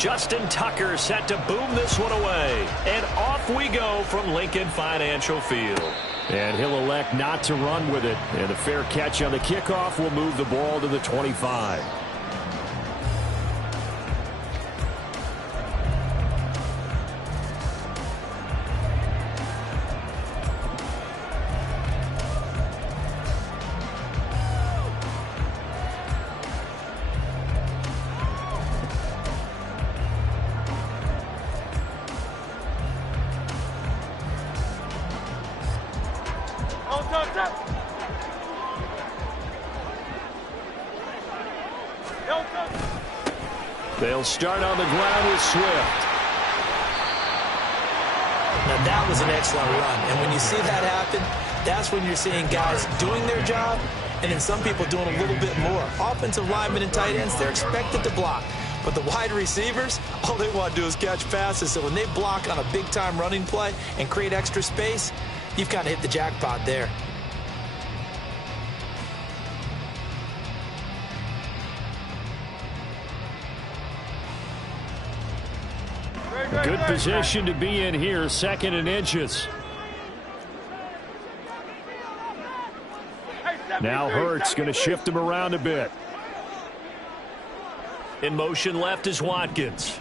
Justin Tucker set to boom this one away. And off we go from Lincoln Financial Field. And he'll elect not to run with it. And a fair catch on the kickoff will move the ball to the 25. They'll start on the ground with Swift. Now that was an excellent run, and when you see that happen, that's when you're seeing guys doing their job, and then some people doing a little bit more. Offensive linemen and tight ends, they're expected to block, but the wide receivers, all they want to do is catch passes. So when they block on a big-time running play and create extra space, you've kind of hit the jackpot there. Good position to be in here, 2nd and inches. Now Hurts going to shift him around a bit. In motion left is Watkins.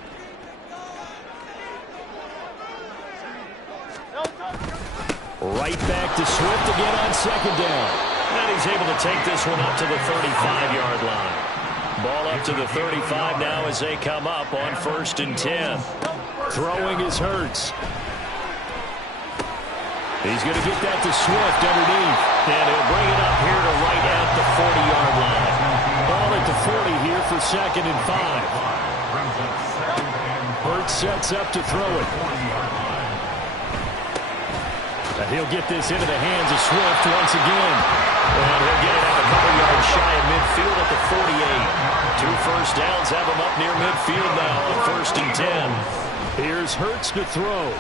Right back to Swift again on 2nd down. And he's able to take this one up to the 35-yard line. Ball up to the 35 now as they come up on 1st and 10. Throwing is Hurts. He's going to get that to Swift underneath. And he'll bring it up here to right at the 40-yard line. Ball at the 40 here for 2nd and 5. Hurts sets up to throw it. And he'll get this into the hands of Swift once again. And he'll get it up a couple yards shy of midfield at the 48. 2 first downs have him up near midfield now on 1st and 10. Here's Hurts to throw.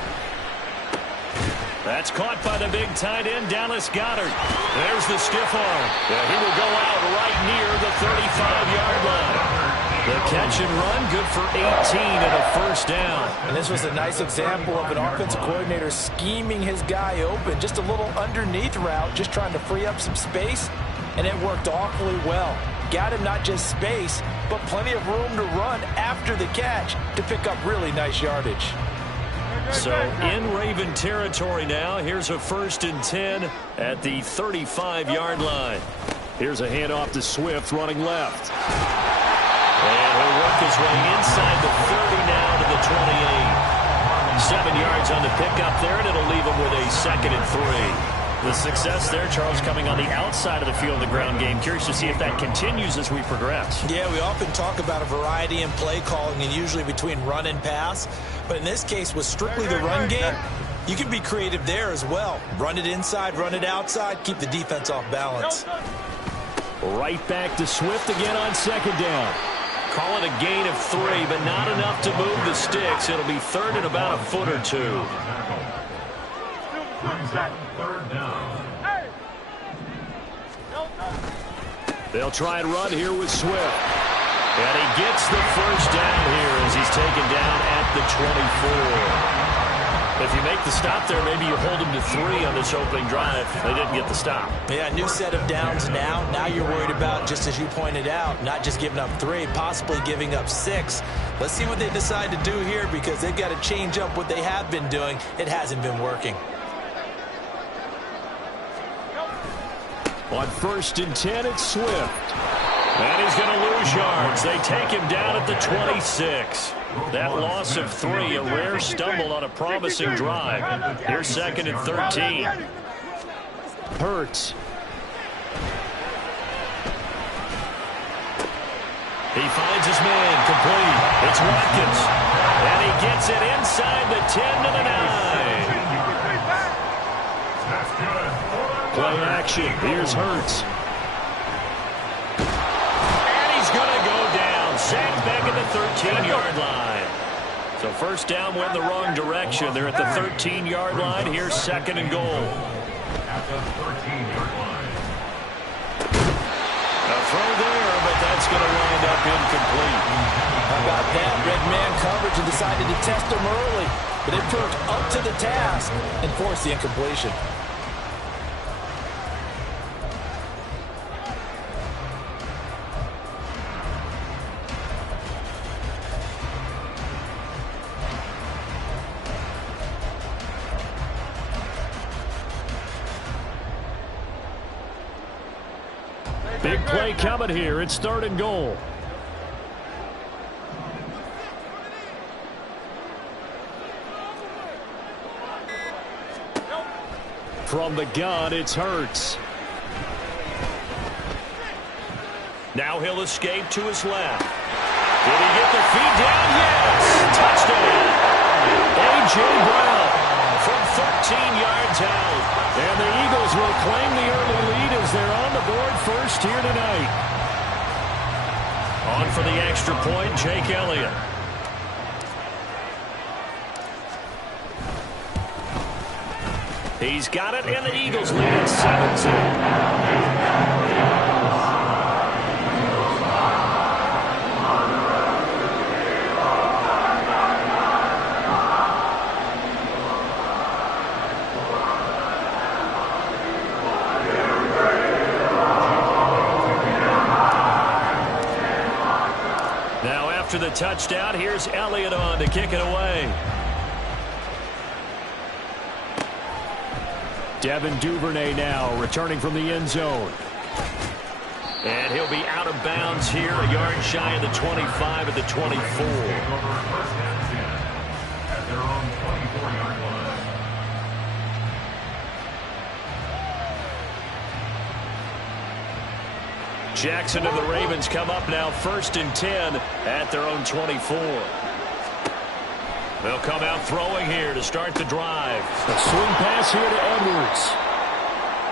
That's caught by the big tight end, Dallas Goedert. There's the stiff arm. Yeah, he will go out right near the 35-yard line. The catch and run, good for 18 and a first down. And this was a nice example of an offensive coordinator scheming his guy open. Just a little underneath route, just trying to free up some space, and it worked awfully well. Got him not just space, but plenty of room to run after the catch to pick up really nice yardage. So in Raven territory now, here's a 1st and 10 at the 35-yard line. Here's a handoff to Swift running left. And he'll work his way inside the 30 now to the 28. 7 yards on the pickup there, and it'll leave him with a 2nd and 3. The success there, Charles, coming on the outside of the field in the ground game. Curious to see if that continues as we progress. Yeah, we often talk about a variety in play calling and usually between run and pass. But in this case, with strictly the run game, you can be creative there as well. Run it inside, run it outside, keep the defense off balance. Right back to Swift again on 2nd down. Call it a gain of 3, but not enough to move the sticks. It'll be 3rd and about a foot or 2. They'll try and run here with Swift. And he gets the first down here as he's taken down at the 24. If you make the stop there, maybe you hold him to 3 on this opening drive. They didn't get the stop. Yeah, new set of downs now. Now you're worried about, just as you pointed out, not just giving up 3, possibly giving up 6. Let's see what they decide to do here because they've got to change up what they have been doing. It hasn't been working. On 1st and 10, it's Swift. And he's going to lose yards. They take him down at the 26. That loss of 3, a rare stumble on a promising drive. Here's 2nd and 13. Hurts. He finds his man complete. It's Watkins. And he gets it inside the 10 to the 9. Play action. Here's Hurts. And he's going to go down. Sacked back at the 13-yard line. So first down went the wrong direction. They're at the 13-yard line. Here's 2nd and goal. At the 13-yard line. A throw there, but that's going to wind up incomplete. How about that? Red man coverage and decided to test him early. But it proved up to the task and forced the incompletion. Big play coming here. It's 3rd and goal. From the gun, it's Hurts. Now he'll escape to his left. Did he get the feet down? Yes! Touchdown! A.J. Brown from 13 yards out. And the Eagles will claim the early lead as they're on the board first here tonight. On for the extra point, Jake Elliott. He's got it, and the Eagles lead at 17. After the touchdown, here's Elliott on to kick it away. Devin Duvernay now returning from the end zone. And he'll be out of bounds here, a yard shy of the 25 at the 24. At their own 24-yard line. Jackson and the Ravens come up now 1st and 10 at their own 24. They'll come out throwing here to start the drive. A swing pass here to Edwards.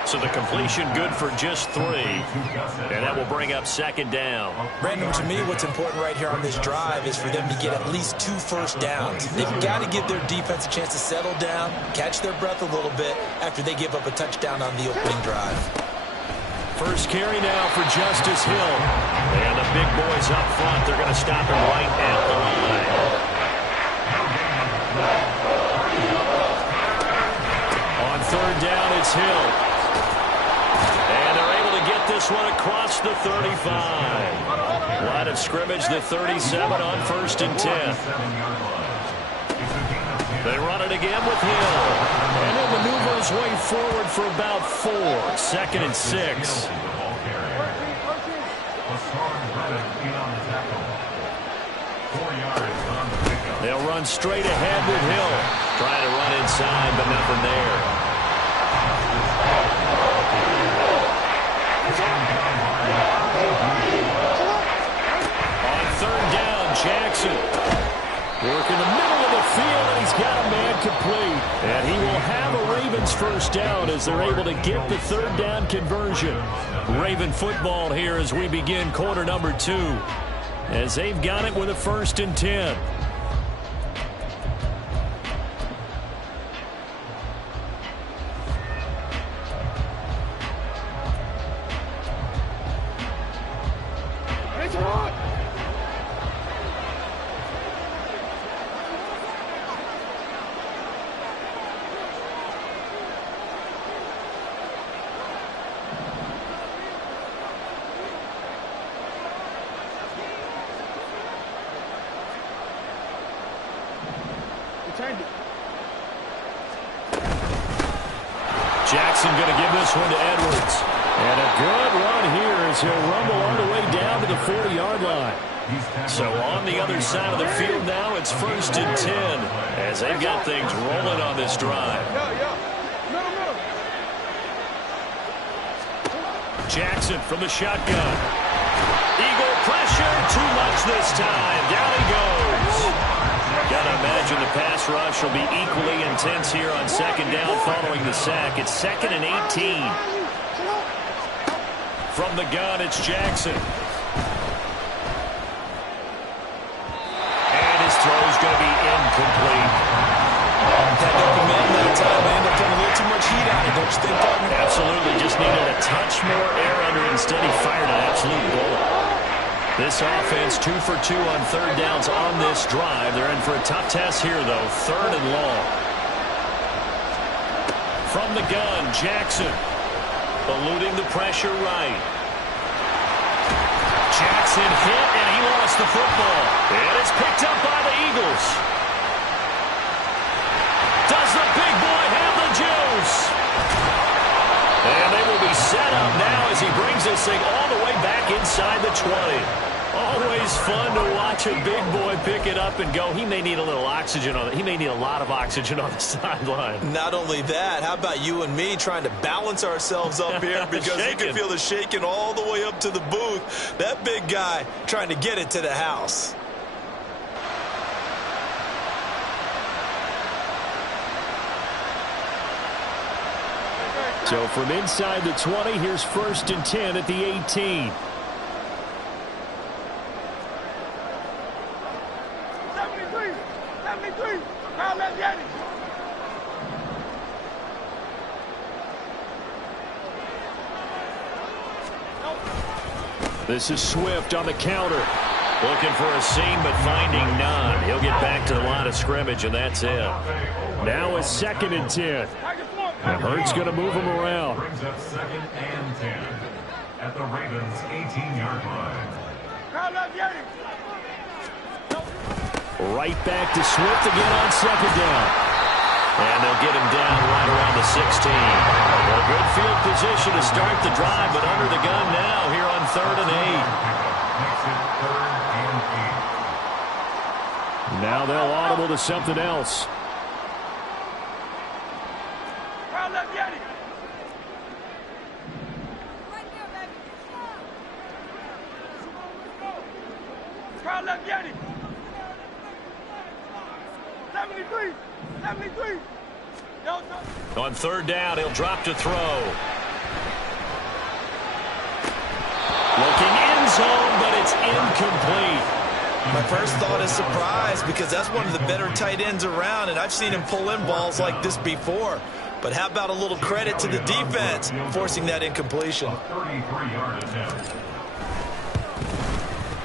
So the completion good for just 3. And that will bring up 2nd down. Brandon, to me, what's important right here on this drive is for them to get at least 2 first downs. They've got to give their defense a chance to settle down, catch their breath a little bit after they give up a touchdown on the opening drive. First carry now for Justice Hill. And the big boys up front, they're going to stop him right at the line. On 3rd down, it's Hill. And they're able to get this one across the 35. Line of scrimmage, the 37 on 1st and 10. They run it again with Hill. And he'll maneuver his way forward for about 4. 2nd and 6. They'll run straight ahead with Hill. Trying to run inside, but nothing there. On 3rd down, Jackson. Work in the middle of the field, and he's got a man complete. And he will have a Ravens first down as they're able to get the 3rd down conversion. Raven football here as we begin quarter number 2. As they've got it with a 1st and 10. Jackson going to give this one to Edwards. And a good run here as he'll rumble all the way down to the 40-yard line. So on the other side of the field now, it's 1st and 10 as they've got things rolling on this drive. Jackson from the shotgun. Eagle pressure, too much this time. Down he goes. Gotta imagine the pass rush will be equally intense here on 2nd down following the sack. It's 2nd and 18. From the gun, it's Jackson. And his throw's going to be incomplete. That open man that time ended up getting a little too much heat on it, don't you think, partner? Absolutely, just needed a touch more air under it. Instead, he fired an absolute bullet. This offense 2 for 2 on third downs on this drive. They're in for a tough test here, though. 3rd and long. From the gun, Jackson. Eluding the pressure right. Jackson hit, and he lost the football. And it's picked up by the Eagles. Does the big boy have the juice? And they will be set up now as he brings this thing all the way back inside the 20. Always fun to watch a big boy pick it up and go. He may need a little oxygen on it. He may need a lot of oxygen on the sideline. Not only that, how about you and me trying to balance ourselves up here because you can feel the shaking all the way up to the booth. That big guy trying to get it to the house. So from inside the 20, here's 1st and 10 at the 18. This is Swift on the counter. Looking for a seam, but finding none. He'll get back to the line of scrimmage, and that's it. Now a 2nd and 10. And Hurts going to move him around. Brings up 2nd and 10 at the Ravens' 18-yard line. Right back to Swift again on 2nd down. And they'll get him down right around the 16. A good field position to start the drive, but under the gun now here on 3rd and 8. Now they'll audible to something else. On 3rd down, he'll drop to throw. Looking end zone, but it's incomplete. My first thought is surprise because that's one of the better tight ends around, and I've seen him pull in balls like this before. But how about a little credit to the defense forcing that incompletion? 33-yard attempt.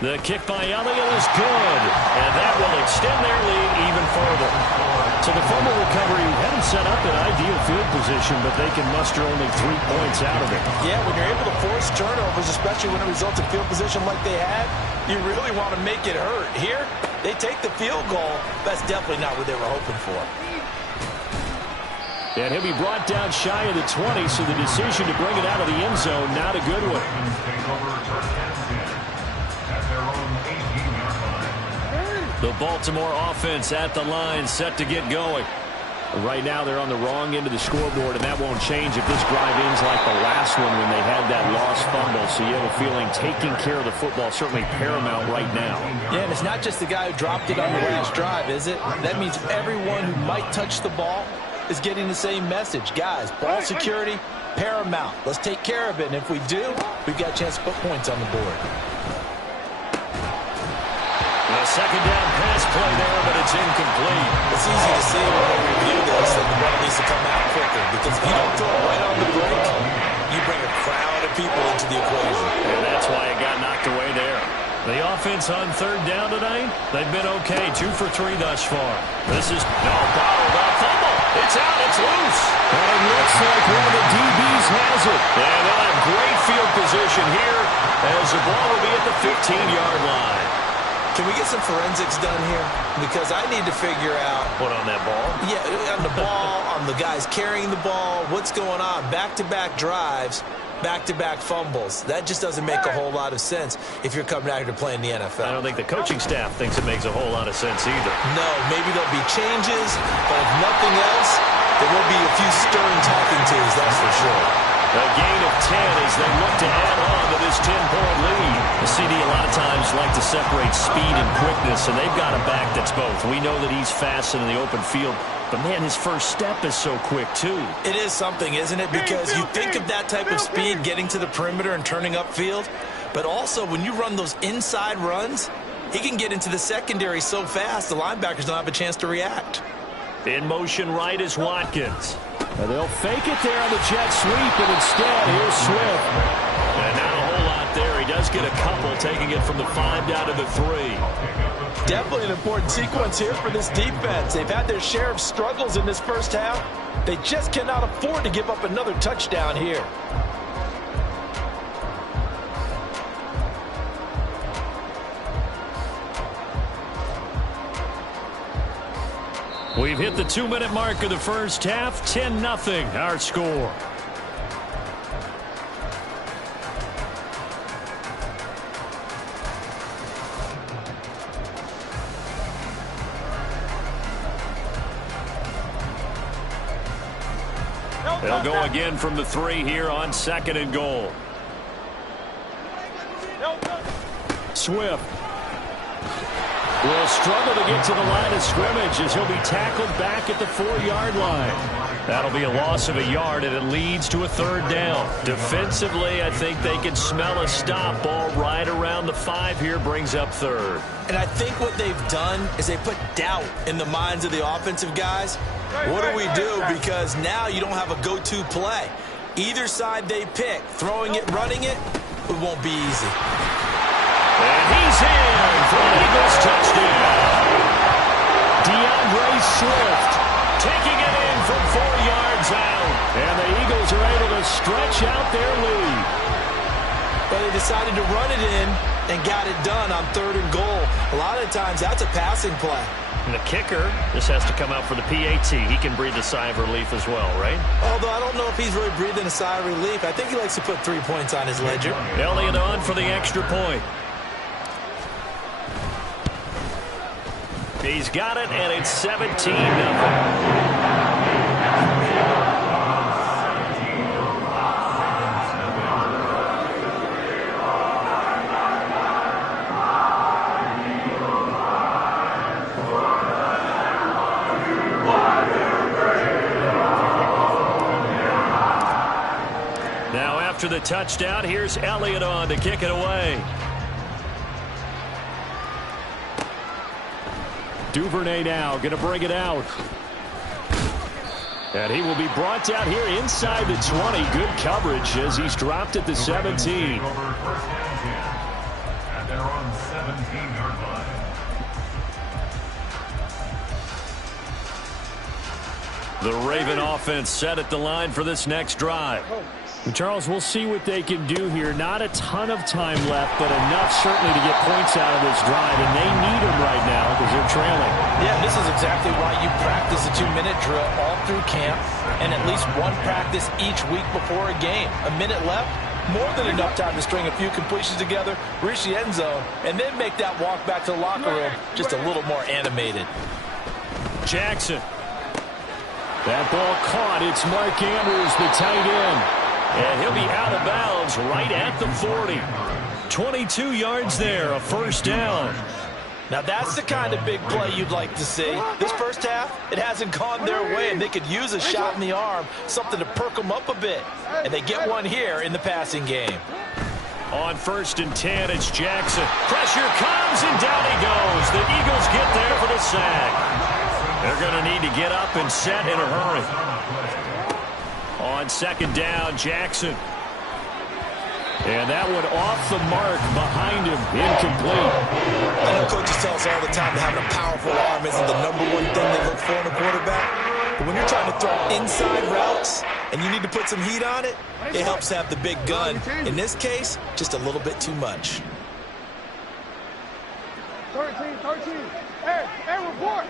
The kick by Elliott is good, and that will extend their lead even further. So the fumble recovery had him set up in ideal field position, but they can muster only 3 points out of it. Yeah, when you're able to force turnovers, especially when it results in field position like they had, you really want to make it hurt. Here, they take the field goal. That's definitely not what they were hoping for. And he'll be brought down shy of the 20, so the decision to bring it out of the end zone, not a good one. Ravens take over 1st and 10 at their own 18-yard line. The Baltimore offense at the line, set to get going. Right now they're on the wrong end of the scoreboard, and that won't change if this drive ends like the last one when they had that lost fumble. So you have a feeling taking care of the football is certainly paramount right now. Yeah, and it's not just the guy who dropped it on the last drive, is it? That means everyone who might touch the ball is getting the same message. Guys, ball security, paramount. Let's take care of it, and if we do, we've got a chance to put points on the board. A 2nd down pass play there, but it's incomplete. It's easy to see when we review this that the ball needs to come out quicker, because if you don't throw it right on the break, you bring a crowd of people into the equation. And that's why it got knocked away there. The offense on 3rd down tonight, they've been okay. 2 for 3 thus far. This is bottled up fumble. It's out. It's loose. And it looks like one of the DBs has it. And they'll have great field position here as the ball will be at the 15-yard line. Can we get some forensics done here? Because I need to figure out... What, on that ball? Yeah, on the ball, on the guys carrying the ball, what's going on? Back-to-back drives, back-to-back fumbles. That just doesn't make a whole lot of sense if you're coming out here to play in the NFL. I don't think the coaching staff thinks it makes a whole lot of sense either. No, maybe there'll be changes, but if nothing else, there will be a few stern talking tos, that's for sure. A gain of 10 as they look to add on to this 10-point lead. The CD a lot of times like to separate speed and quickness, and they've got a back that's both. We know that he's fast in the open field, but, man, his first step is so quick, too. It is something, isn't it? Because you think of that type of speed getting to the perimeter and turning upfield, but also when you run those inside runs, he can get into the secondary so fast the linebackers don't have a chance to react. In motion right is Watkins. And they'll fake it there on the jet sweep, and instead, here's Swift. And not a whole lot there. He does get a couple, taking it from the 5 down to the 3. Definitely an important sequence here for this defense. They've had their share of struggles in this first half. They just cannot afford to give up another touchdown here. We've hit the 2-minute mark of the first half. 10-0 our score. They'll go again from the 3 here on 2nd and goal. Swift will struggle to get to the line of scrimmage as he'll be tackled back at the 4-yard line. That'll be a loss of a yard, and it leads to a 3rd down. Defensively, I think they can smell a stop. Ball right around the 5 here brings up 3rd. And I think what they've done is they put doubt in the minds of the offensive guys. What do we do? Because now you don't have a go-to play. Either side they pick, throwing it, running it, it won't be easy. And he's in for an Eagles touchdown. DeAndre Swift taking it in from 4 yards out. And the Eagles are able to stretch out their lead. But they decided to run it in and got it done on 3rd and goal. A lot of times that's a passing play. And the kicker, this has to come out for the PAT. He can breathe a sigh of relief as well, right? Although I don't know if he's really breathing a sigh of relief. I think he likes to put 3 points on his ledger. Elliott on for the extra point. He's got it, and it's 17-0. Now after the touchdown, here's Elliott on to kick it away. Duvernay now going to bring it out. And he will be brought down here inside the 20. Good coverage as he's dropped at the 17. And they're on 17-yard line. The Raven offense set at the line for this next drive. Charles, we'll see what they can do here. Not a ton of time left, but enough certainly to get points out of this drive, and they need them right now because they're trailing. Yeah, this is exactly why you practice a 2-minute drill all through camp and at least one practice each week before a game. A minute left, more than enough time to string a few completions together, reach the end zone, and then make that walk back to the locker room just a little more animated. Jackson. That ball caught. It's Mark Andrews, the tight end. And he'll be out of bounds right at the 40. 22 yards there, a 1st down. Now that's the kind of big play you'd like to see. This first half, it hasn't gone their way, and they could use a shot in the arm, something to perk them up a bit. And they get one here in the passing game. On 1st and 10, it's Jackson. Pressure comes, and down he goes. The Eagles get there for the sack. They're going to need to get up and set in a hurry. On 2nd down, Jackson. And that one off the mark behind him, incomplete. I know coaches tell us all the time that having a powerful arm isn't the #1 thing they look for in a quarterback. But when you're trying to throw inside routes and you need to put some heat on it, it helps have the big gun. In this case, just a little bit too much. 13. Hey, report.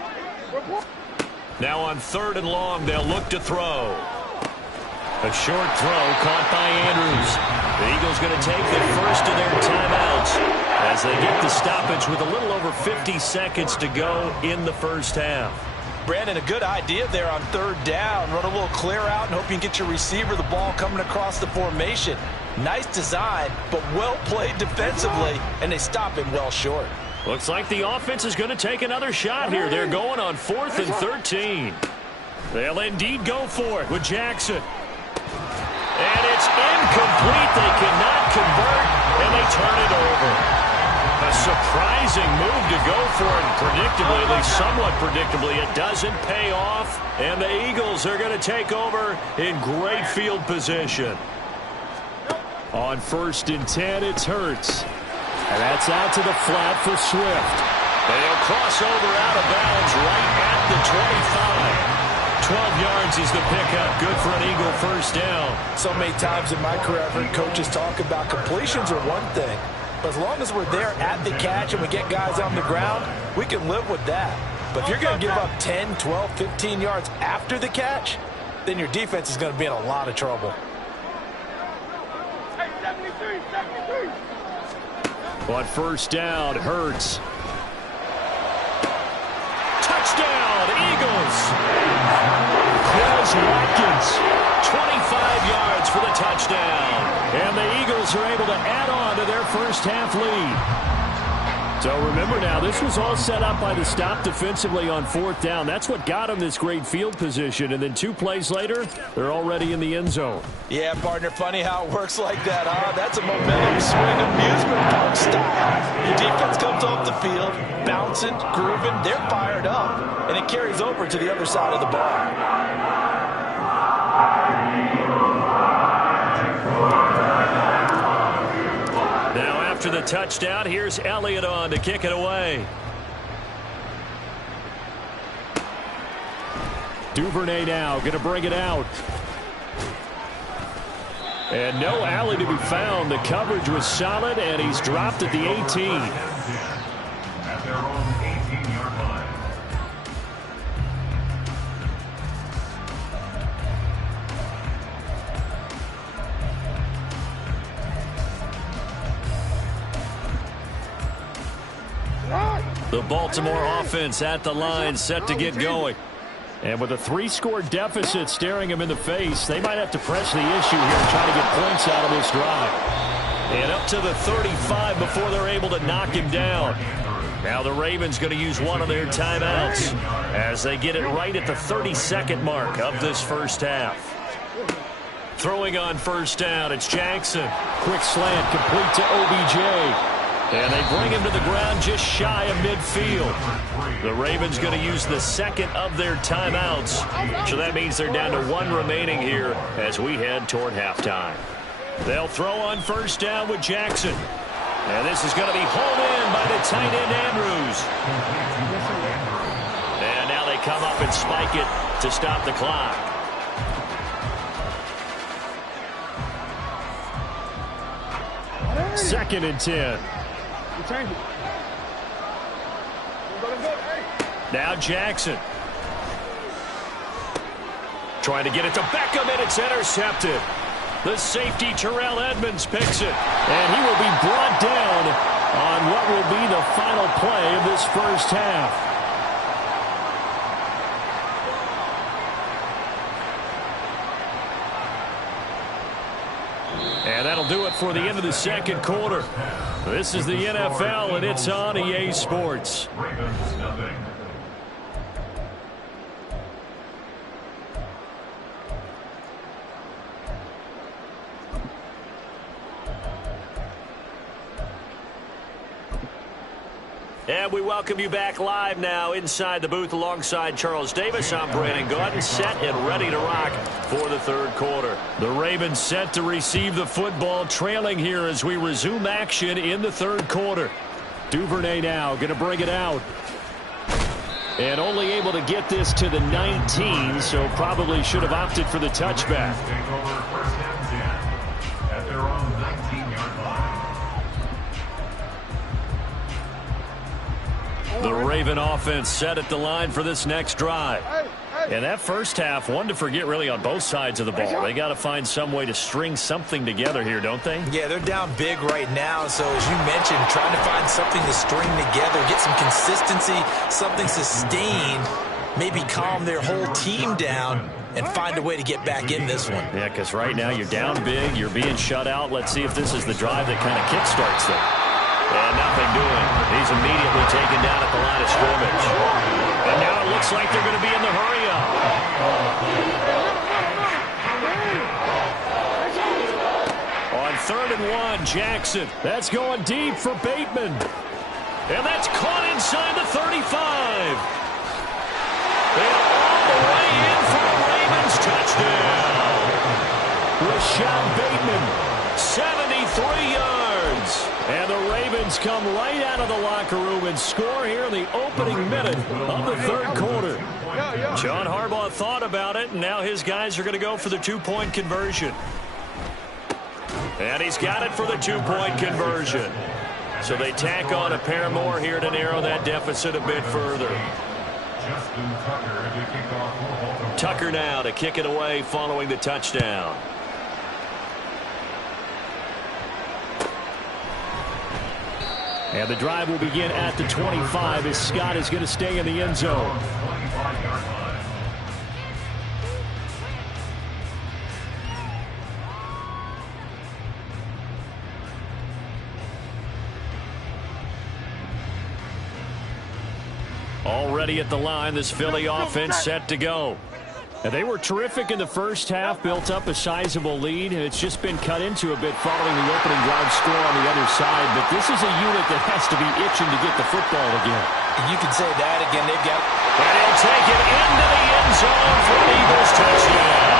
Now on 3rd and long, they'll look to throw. A short throw caught by Andrews. The Eagles going to take the first of their timeouts as they get the stoppage with a little over 50 seconds to go in the first half. Brandon, a good idea there on 3rd down. Run a little clear out and hope you can get your receiver the ball coming across the formation. Nice design, but well played defensively, and they stop him well short. Looks like the offense is going to take another shot here. They're going on 4th and 13. They'll indeed go for it with Jackson. And it's incomplete. They cannot convert, and they turn it over. A surprising move to go for it. Predictably, at least somewhat predictably, it doesn't pay off. And the Eagles are going to take over in great field position. On 1st and 10, it's Hurts. And that's out to the flat for Swift. They'll cross over out of bounds right at the 25. 12 yards is the pickup. Good for an Eagle first down. So many times in my career, I've heard coaches talk about completions are one thing. But as long as we're there at the catch and we get guys on the ground, we can live with that. But if you're going to give up 10, 12, 15 yards after the catch, then your defense is going to be in a lot of trouble. Hey, 73, 73. On 1st down, Hurts. Touchdown, Eagles. Quez Watkins, 25 yards for the touchdown. And the Eagles are able to add on to their first half lead. So remember now, this was all set up by the stop defensively on 4th down. That's what got them this great field position. And then 2 plays later, they're already in the end zone. Yeah, partner, funny how it works like that, huh? That's a momentum swing amusement park style. Your defense comes off the field, bouncing, grooving, they're fired up, and it carries over to the other side of the ball. After the touchdown, here's Elliott on to kick it away. Duvernay now going to bring it out. And no alley to be found. The coverage was solid, and he's dropped at the 18. At their own 18-yard line. The Baltimore offense at the line, set to get going. And with a 3-score deficit staring him in the face, they might have to press the issue here and try to get points out of this drive. And up to the 35 before they're able to knock him down. Now the Ravens going to use one of their timeouts as they get it right at the 32nd mark of this first half. Throwing on 1st down, it's Jackson. Quick slant complete to OBJ. And they bring him to the ground just shy of midfield. The Ravens going to use the second of their timeouts. So that means they're down to 1 remaining here as we head toward halftime. They'll throw on 1st down with Jackson. And this is going to be hauled in by the tight end Andrews. And now they come up and spike it to stop the clock. Second and 10. Now Jackson. Trying to get it to Beckham, and it's intercepted. The safety, Terrell Edmonds, picks it. And he will be brought down on what will be the final play of this first half. And that'll do it for the end of the second quarter. This is the NFL, and it's on EA Sports. Ravens nothing. And we welcome you back live now inside the booth alongside Charles Davis. I'm Brandon Gaudin, set and ready to rock for the third quarter. The Ravens set to receive the football, trailing here as we resume action in the third quarter. Duvernay now going to bring it out. And only able to get this to the 19, so probably should have opted for the touchback. Take over 1st and 10 at their own 19-yard line. The Raven offense set at the line for this next drive. And that first half, one to forget really on both sides of the ball. They got to find some way to string something together here, don't they? Yeah, they're down big right now, so as you mentioned, trying to find something to string together, get some consistency, something sustained, maybe calm their whole team down and find a way to get back in this one. Yeah, because right now you're down big, you're being shut out. Let's see if this is the drive that kind of kickstarts them. And nothing doing. He's immediately taken down at the line of scrimmage. And now it looks like they're going to be in the hurry-up. On 3rd and 1, Jackson. That's going deep for Bateman. And that's caught inside the 35. And all the way in for the Ravens touchdown. Rashad Bateman. 70 3 yards. And the Ravens come right out of the locker room and score here in the opening minute of the third quarter. John Harbaugh thought about it, and now his guys are going to go for the 2-point conversion. And he's got it for the 2-point conversion. So they tack on a pair more here to narrow that deficit a bit further. Tucker now to kick it away following the touchdown. And the drive will begin at the 25 as Scott is going to stay in the end zone. Already at the line, this Philly offense set to go. Now, they were terrific in the first half, built up a sizable lead, and it's just been cut into a bit following the opening drive score on the other side. But this is a unit that has to be itching to get the football again. You can say that again. They've got... And he'll take it into the end zone for an Eagles touchdown.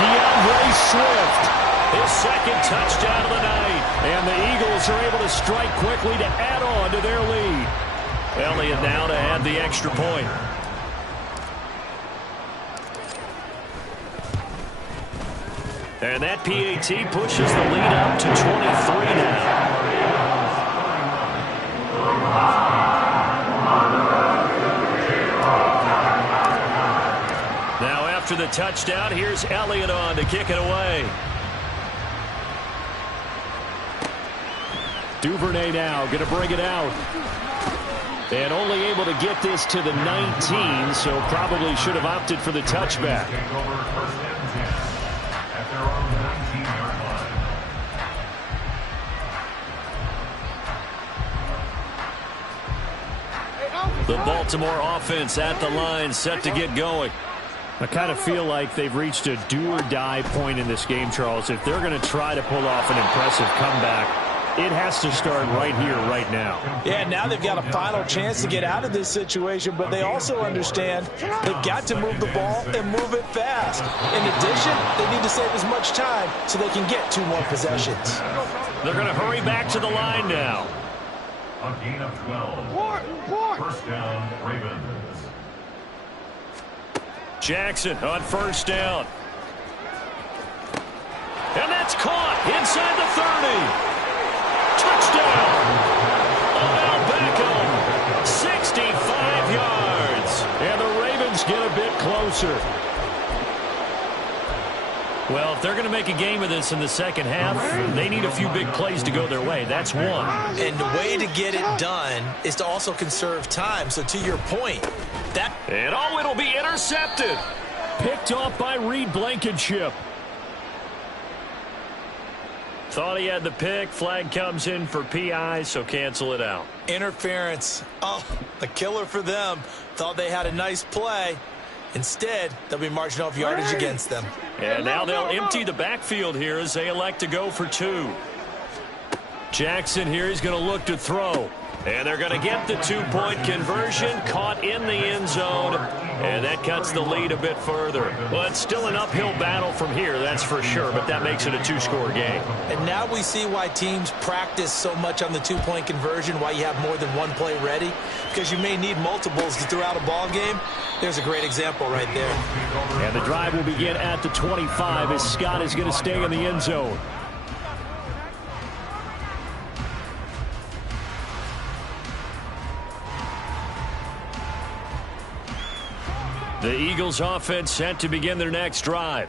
DeAndre Swift, his second touchdown of the night. And the Eagles are able to strike quickly to add on to their lead. Elliott now to add the extra point. And that PAT pushes the lead up to 23 now. Now after the touchdown, here's Elliott on to kick it away. Duvernay now going to bring it out. And only able to get this to the 19, so probably should have opted for the touchback. The Baltimore offense at the line, set to get going. I kind of feel like they've reached a do-or-die point in this game, Charles. If they're going to try to pull off an impressive comeback, it has to start right here, right now. Yeah, now they've got a final chance to get out of this situation, but they also understand they've got to move the ball and move it fast. In addition, they need to save as much time so they can get 2 more possessions. They're going to hurry back to the line now. A gain of 12. First down, Ravens. Jackson on first down. And that's caught inside the 30. Touchdown! Odell Beckham, 65 yards. And the Ravens get a bit closer. Well, if they're going to make a game of this in the second half, they need a few big plays to go their way. That's one. And the way to get it done is to also conserve time. So to your point, that... And oh, it'll be intercepted. Picked off by Reed Blankenship. Thought he had the pick. Flag comes in for PI, so cancel it out. Interference. Oh, a killer for them. Thought they had a nice play. Instead, they'll be marching off yardage against them. And now they'll empty the backfield here as they elect to go for 2. Jackson here, he's going to look to throw. And they're going to get the 2-point conversion, caught in the end zone, and that cuts the lead a bit further. Well, it's still an uphill battle from here, that's for sure, but that makes it a 2-score game. And now we see why teams practice so much on the 2-point conversion, why you have more than one play ready, because you may need multiples to throw out a ball game. There's a great example right there. And the drive will begin at the 25 as Scott is going to stay in the end zone. The Eagles offense set to begin their next drive.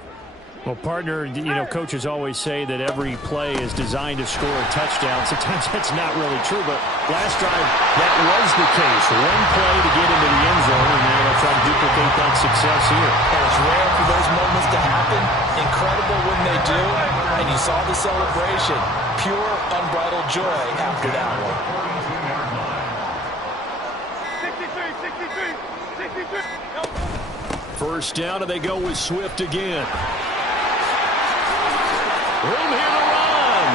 Well, partner, coaches always say that every play is designed to score a touchdown. Sometimes that's not really true, but last drive, that was the case. One play to get into the end zone, and they're going to try to duplicate that success here. And it's rare for those moments to happen. Incredible when they do. And you saw the celebration. Pure, unbridled joy after that one. 63. First down, and they go with Swift again. Room here to run.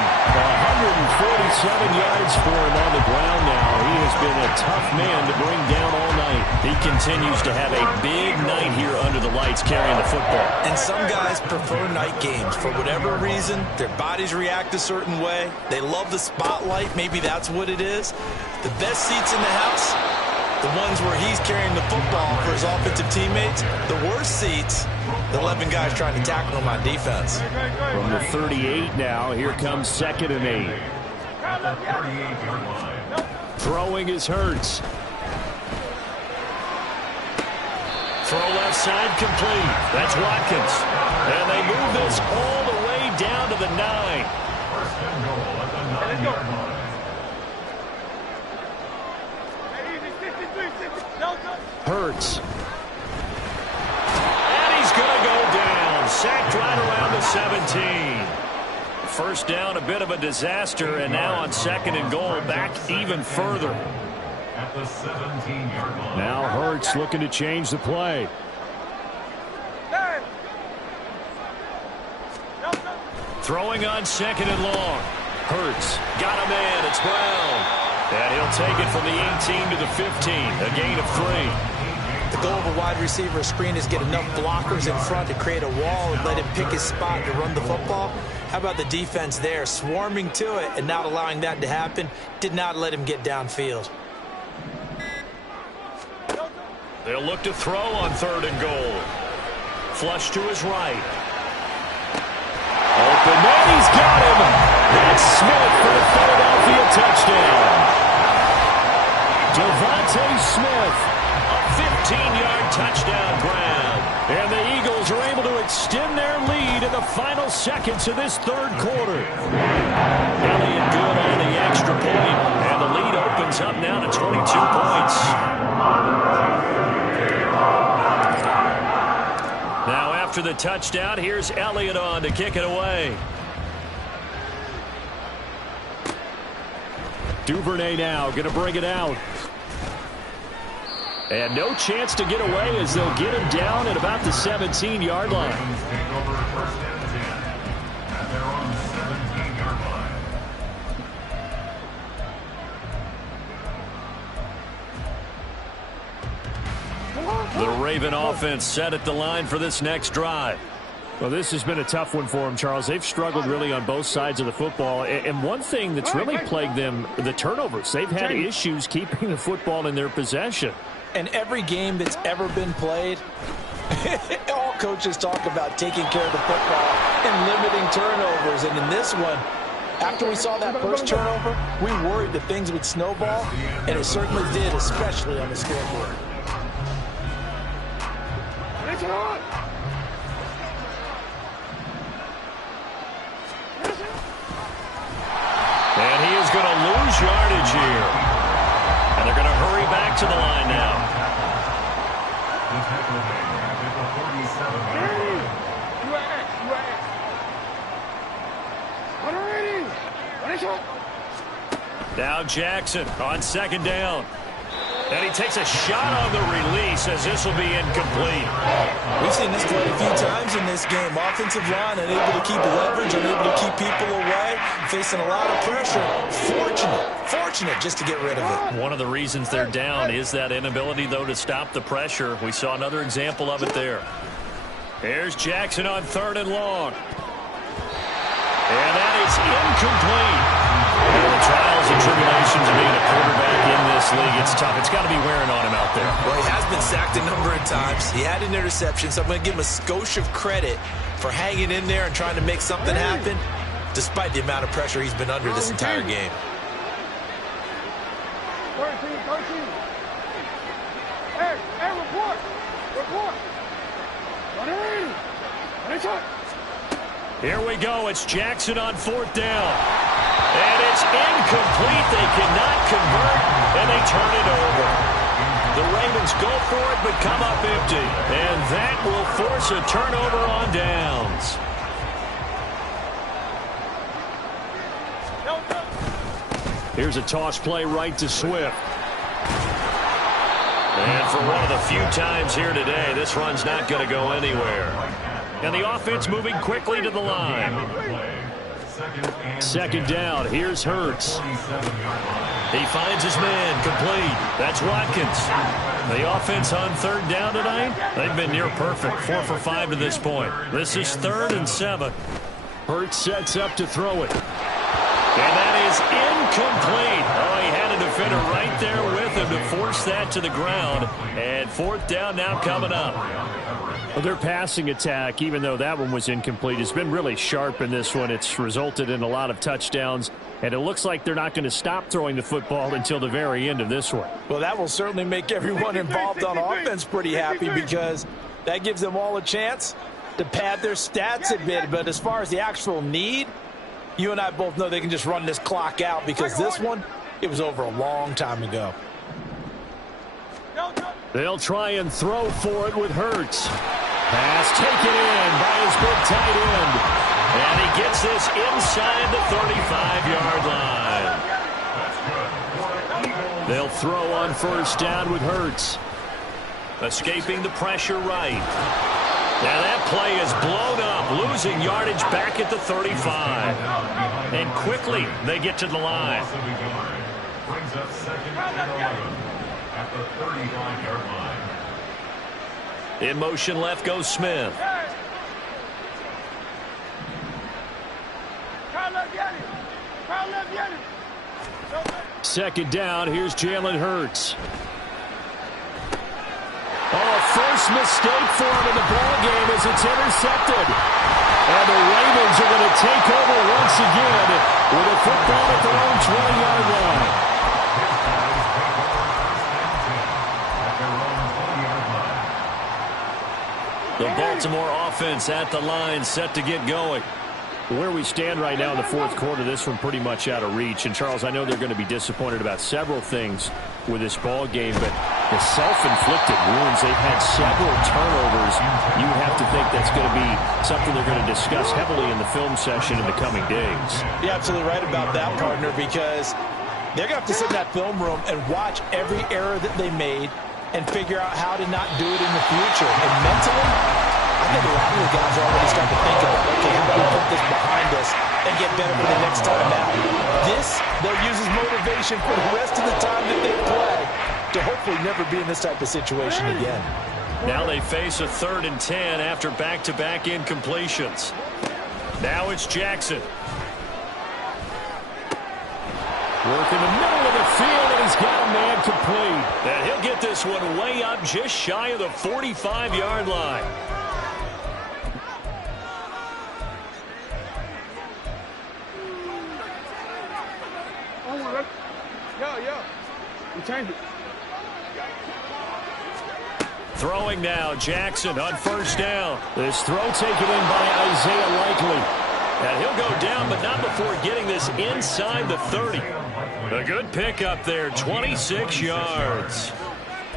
147 yards for him on the ground now. He has been a tough man to bring down all night. He continues to have a big night here under the lights carrying the football. And some guys prefer night games. For whatever reason, their bodies react a certain way. They love the spotlight. Maybe that's what it is. The best seats in the house, the ones where he's carrying the football for his offensive teammates. The worst seats, the 11 guys trying to tackle him on defense. From the 38 now, here comes 2nd and 8. Throwing is Hurts. Throw left side complete. That's Watkins. And they move this all the way down to the 9. First and goal at the 9-yard line. Hurts. And he's going to go down. Sacked right around the 17. First down, a bit of a disaster, and now on 2nd and goal, back even further. At the 17-yard line. Now Hurts looking to change the play. Throwing on 2nd and long. Hurts got a man. It's Brown. And he'll take it from the 18 to the 15. A gain of 3. The goal of a wide receiver screen is get enough blockers in front to create a wall and let him pick his spot to run the football. How about the defense there, swarming to it and not allowing that to happen? Did not let him get downfield. They'll look to throw on 3rd and goal. Flush to his right. Open man, he's got him. That's Smith for the Philadelphia touchdown. Devontae Smith, A 15-yard touchdown grab. and the Eagles are able to extend their lead in the final seconds of this 3rd quarter. Elliott good on the extra point, and the lead opens up now to 22 points. Now after the touchdown, here's Elliott on to kick it away. Duvernay now going to bring it out. And no chance to get away as they'll get him down at about the 17-yard line. Take over 1st and 10. And they're on the 17-yard line. The Raven offense set at the line for this next drive. Well, this has been a tough one for them, Charles. They've struggled really on both sides of the football. And one thing that's really plagued them, the turnovers. They've had issues keeping the football in their possession. And every game that's ever been played, all coaches talk about taking care of the football and limiting turnovers. And in this one, after we saw that first turnover, we worried that things would snowball, and it certainly did, especially on the scoreboard. And he is going to lose yardage here. And they're going to hurry back to the line now. The tackle at the 47-yard line. Now Jackson on 2nd down. And he takes a shot on the release as this will be incomplete. We've seen this quite a few times in this game. Offensive line unable to keep leverage, unable to keep people away, facing a lot of pressure. Fortunate just to get rid of it. One of the reasons they're down is that inability, though, to stop the pressure. We saw another example of it there. Here's Jackson on 3rd and long. And that is incomplete. The trials and tribulations of being a quarterback in this league, it's tough. It's got to be wearing on him out there. Well, he has been sacked a number of times. He had an interception, so I'm going to give him a skosh of credit for hanging in there and trying to make something happen, despite the amount of pressure he's been under this entire game. 13. Hey, report. Here we go. It's Jackson on 4th down. And it's incomplete. They cannot convert, and they turn it over. The Ravens go for it, but come up empty. And that will force a turnover on downs. Here's a toss play right to Swift. And for one of the few times here today, this run's not going to go anywhere. And the offense moving quickly to the line. Second down. Here's Hurts. He finds his man, complete. That's Watkins. The offense on third down tonight, they've been near perfect, 4 for 5 to this point. This is 3rd and 7. Hurts sets up to throw it. And that is incomplete. Oh, he had a defender right there with him to force that to the ground. And 4th down now coming up. Well, their passing attack, even though that one was incomplete, has been really sharp in this one. It's resulted in a lot of touchdowns, and it looks like they're not going to stop throwing the football until the very end of this one. Well, that will certainly make everyone involved on offense pretty happy because that gives them all a chance to pad their stats a bit. But as far as the actual need, you and I both know they can just run this clock out because this one, it was over a long time ago. They'll try and throw for it with Hurts. Pass taken in by his big tight end. And he gets this inside the 35-yard line. They'll throw on first down with Hurts. Escaping the pressure right. Now that play is blown up, losing yardage back at the 35. And quickly they get to the line. Brings up 2nd and 11 at the 35-yard line. In motion left goes Smith. Second down, here's Jalen Hurts. Oh, first mistake for him in the ball game as it's intercepted. And the Ravens are going to take over once again with a football at their own 20-yard line. The Baltimore offense at the line, set to get going. Where we stand right now in the 4th quarter, this one pretty much out of reach. And, Charles, I know they're going to be disappointed about several things with this ball game, but the self-inflicted wounds, they've had several turnovers. You have to think that's going to be something they're going to discuss heavily in the film session in the coming days. You're absolutely right about that, partner, because they're going to have to sit in that film room and watch every error that they made and figure out how to not do it in the future. And mentally, I think a lot of the guys are already starting to think about, okay, how do we put this behind us and get better for the next time out? This, they'll use as motivation for the rest of the time that they play to hopefully never be in this type of situation again. Now they face a 3rd and 10 after back-to-back incompletions. Now it's Jackson. Work in the middle of the field, and he's got a man complete. And he'll get this one way up just shy of the 45-yard line. Yo. We changed it. Throwing now, Jackson on first down. This throw taken in by Isaiah Likely. And he'll go down, but not before getting this inside the 30. A good pickup there, 26 yards.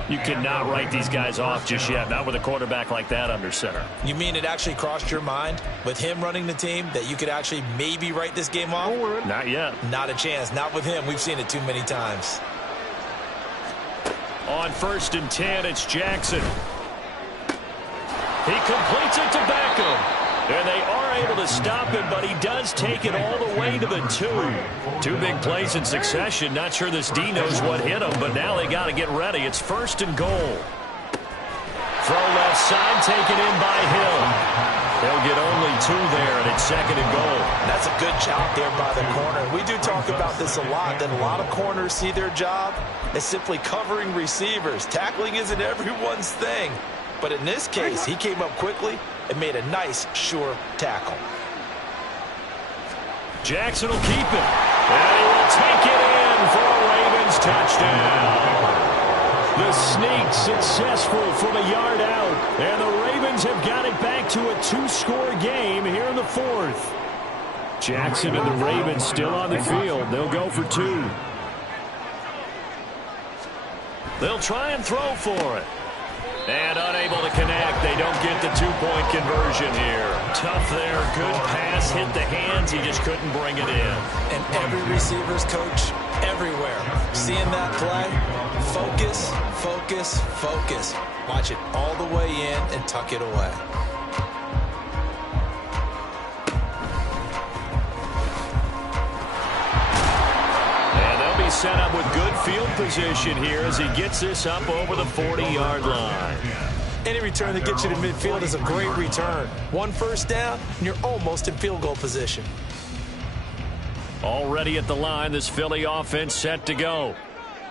You cannot write these guys off just yet, not with a quarterback like that under center. You mean it actually crossed your mind with him running the team that you could actually maybe write this game off? Not yet. Not a chance. Not with him. We've seen it too many times. On 1st and 10, it's Jackson. He completes it to Beckham. And they are able to stop him, but he does take it all the way to the 2. 2 big plays in succession. Not sure this D knows what hit him, but now they got to get ready. It's 1st and goal. Throw left side taken in by Hill. They'll get only 2 there, and it's 2nd and goal. That's a good job there by the corner. We do talk about this a lot, that a lot of corners see their job as simply covering receivers. Tackling isn't everyone's thing. But in this case, he came up quickly and made a nice, sure tackle. Jackson will keep it. And he will take it in for a Ravens touchdown. The sneak successful from a yard out. And the Ravens have got it back to a 2-score game here in the 4th. Jackson and the Ravens still on the field. They'll go for 2. They'll try and throw for it. And unable to connect. They don't get the 2-point conversion here. Tough there. Good pass. Hit the hands. He just couldn't bring it in. And every receiver's coach everywhere. Seeing that play, focus, focus, focus. Watch it all the way in and tuck it away. be set up with good field position here as he gets this up over the 40-yard line. Any return that gets you to midfield is a great return. 1 first down, and you're almost in field goal position. Already at the line, this Philly offense set to go.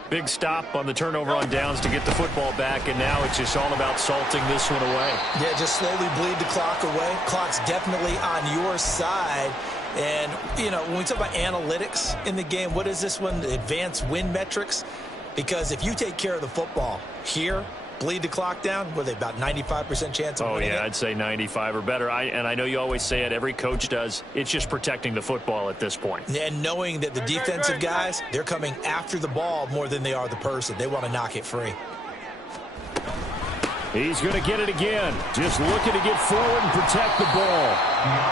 Big stop on the turnover on downs to get the football back, and now it's just all about salting this one away. Yeah, just slowly bleed the clock away. Clock's definitely on your side. And, you know, when we talk about analytics in the game, what is this one? Advanced win metrics? Because if you take care of the football here, bleed the clock down, were they about 95% chance of winning it? I'd say 95 or better. And I know you always say it, every coach does. It's just protecting the football at this point. And knowing that the defensive guys, they're coming after the ball more than they are the person. They want to knock it free. He's going to get it again. Just looking to get forward and protect the ball.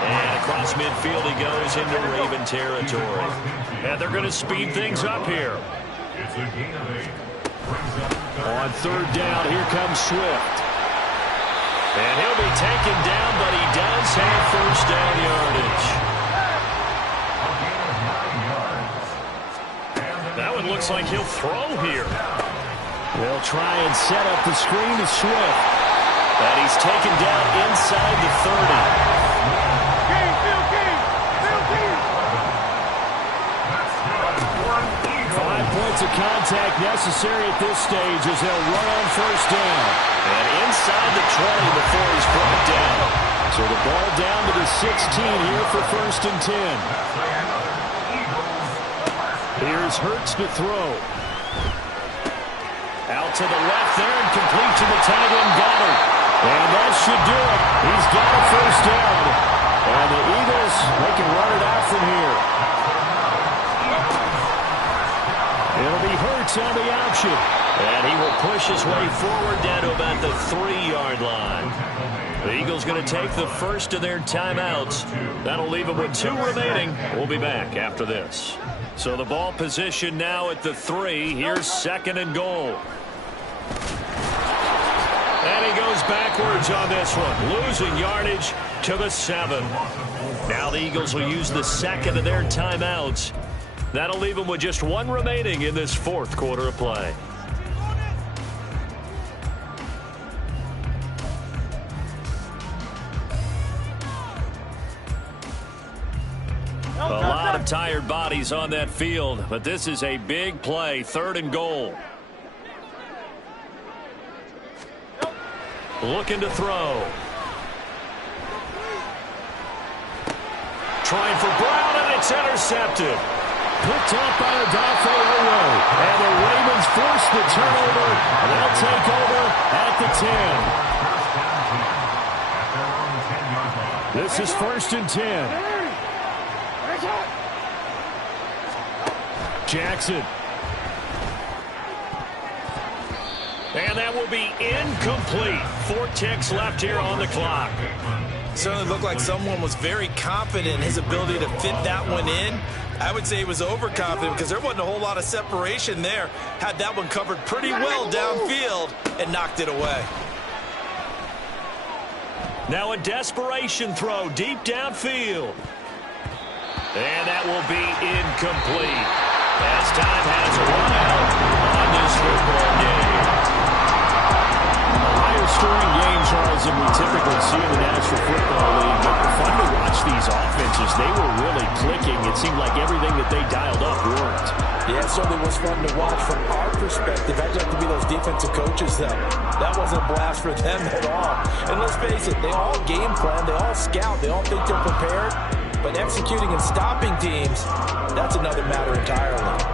And across midfield he goes into Raven territory. And they're going to speed things up here. It's a gain of 8. On third down, here comes Swift. And he'll be taken down, but he does have first down yardage. That one looks like he'll throw here. They'll try and set up the screen to Swift. And he's taken down inside the 30. 5 points of contact necessary at this stage as they'll run on first down. And inside the 20 before he's brought down. So the ball down to the 16 here for first and 10. Here's Hurts to throw. Out to the left there and complete to the tight end Goddard. And that should do it. He's got a first down. And the Eagles, they can run it out from here. It'll be Hurts on the option. And he will push his way forward down to about the 3-yard line. The Eagles going to take the first of their timeouts. That'll leave them with 2 remaining. We'll be back after this. So the ball position now at the 3. Here's second and goal. And he goes backwards on this one, losing yardage to the 7. Now the Eagles will use the second of their timeouts. That'll leave them with just 1 remaining in this 4th quarter of play. A lot of tired bodies on that field, but this is a big play, 3rd and goal. Looking to throw. Trying for Brown, and it's intercepted. Picked up by Odafe Oweh. And the Ravens force the turnover, and they'll take over at the 10. This is first and 10. Jackson. And that will be incomplete. 4 ticks left here on the clock. Certainly looked like someone was very confident in his ability to fit that one in. I would say he was overconfident because there wasn't a whole lot of separation there. Had that one covered pretty well downfield and knocked it away. Now a desperation throw deep downfield. And that will be incomplete. As time has run out on this football game. A higher scoring game, Charles, than we typically see in the National Football League. But fun to watch these offenses. They were really clicking. It seemed like everything that they dialed up worked. Yeah, it certainly was fun to watch from our perspective. I'd like to be those defensive coaches, though. That wasn't a blast for them at all. And let's face it, they all game plan, they all scout, they all think they're prepared. But executing and stopping teams, that's another matter entirely.